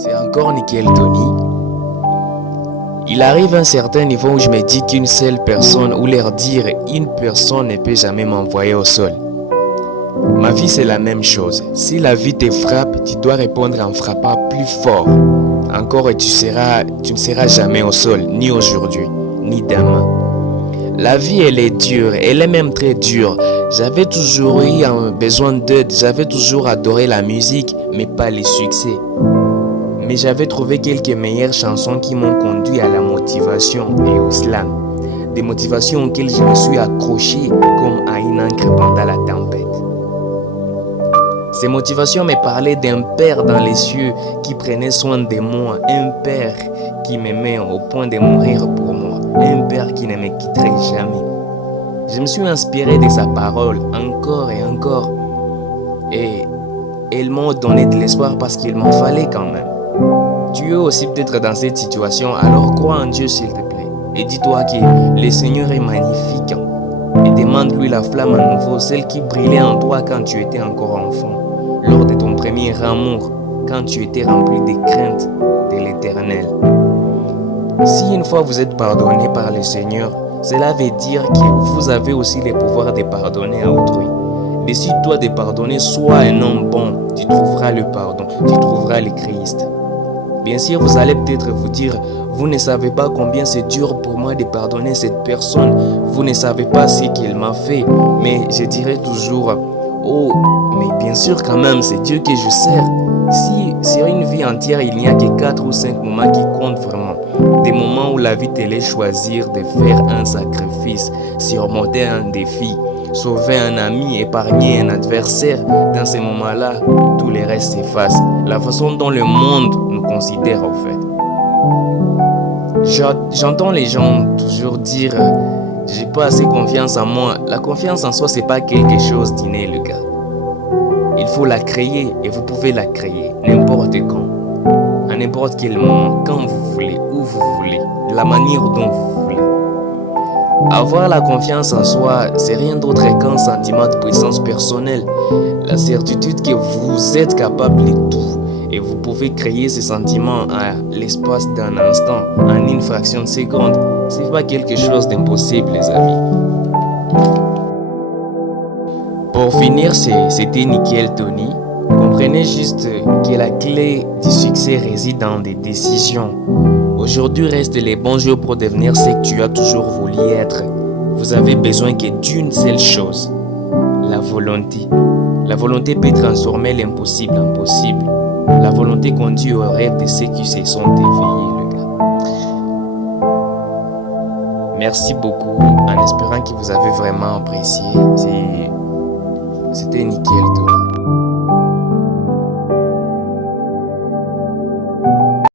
C'est encore Nickel Tony. Il arrive à un certain niveau où je me dis qu'une seule personne, ou leur dire une personne ne peut jamais m'envoyer au sol. Ma vie c'est la même chose. Si la vie te frappe, tu dois répondre en frappant plus fort. Encore et tu ne seras jamais au sol, ni aujourd'hui, ni demain. La vie elle est dure, elle est même très dure. J'avais toujours eu un besoin d'aide, j'avais toujours adoré la musique, mais pas les succès. Mais j'avais trouvé quelques meilleures chansons qui m'ont conduit à la motivation et au slam. Des motivations auxquelles je me suis accroché comme à une encre pendant la tempête. Ces motivations me parlaient d'un père dans les cieux qui prenait soin de moi, un père qui m'aimait au point de mourir pour moi, un père qui ne me quitterait jamais. Je me suis inspiré de sa parole encore et encore et elles m'ont donné de l'espoir parce qu'il m'en fallait quand même. Tu es aussi peut-être dans cette situation, alors crois en Dieu s'il te plaît et dis-toi que le Seigneur est magnifique et demande-lui la flamme à nouveau, celle qui brillait en toi quand tu étais encore enfant. Lors de ton premier amour, quand tu étais rempli de crainte de l'Éternel. Si une fois vous êtes pardonné par le Seigneur, cela veut dire que vous avez aussi le pouvoir de pardonner à autrui. Décide-toi de pardonner, sois un homme bon, tu trouveras le pardon, tu trouveras le Christ. Bien sûr, vous allez peut-être vous dire, vous ne savez pas combien c'est dur pour moi de pardonner cette personne, vous ne savez pas ce qu'il m'a fait, mais je dirais toujours, oh, mais bien sûr quand même, c'est Dieu que je sers. Si sur une vie entière, il n'y a que 4 ou 5 moments qui comptent vraiment, des moments où la vie te laisse choisir de faire un sacrifice, surmonter un défi, sauver un ami, épargner un adversaire, dans ces moments-là, tout le reste s'efface. La façon dont le monde nous considère en fait. J'entends les gens toujours dire j'ai pas assez confiance en moi. La confiance en soi, c'est pas quelque chose d'inné, le gars. Il faut la créer et vous pouvez la créer n'importe quand, à n'importe quel moment, quand vous voulez, où vous voulez, de la manière dont vous voulez. Avoir la confiance en soi, c'est rien d'autre qu'un sentiment de puissance personnelle, la certitude que vous êtes capable de tout et vous pouvez créer ce sentiment à l'espace d'un instant, en une fraction de seconde. C'est pas quelque chose d'impossible, les amis. Pour finir, c'était Nickel Tony. Comprenez juste que la clé du succès réside dans des décisions. Aujourd'hui reste les bons jours pour devenir ce que tu as toujours voulu être. Vous avez besoin que d'une seule chose, la volonté. La volonté peut transformer l'impossible en possible. La volonté conduit au rêve de ceux qui se sont éveillés, le gars. Merci beaucoup, en espérant que vous avez vraiment apprécié. C'était nickel tout.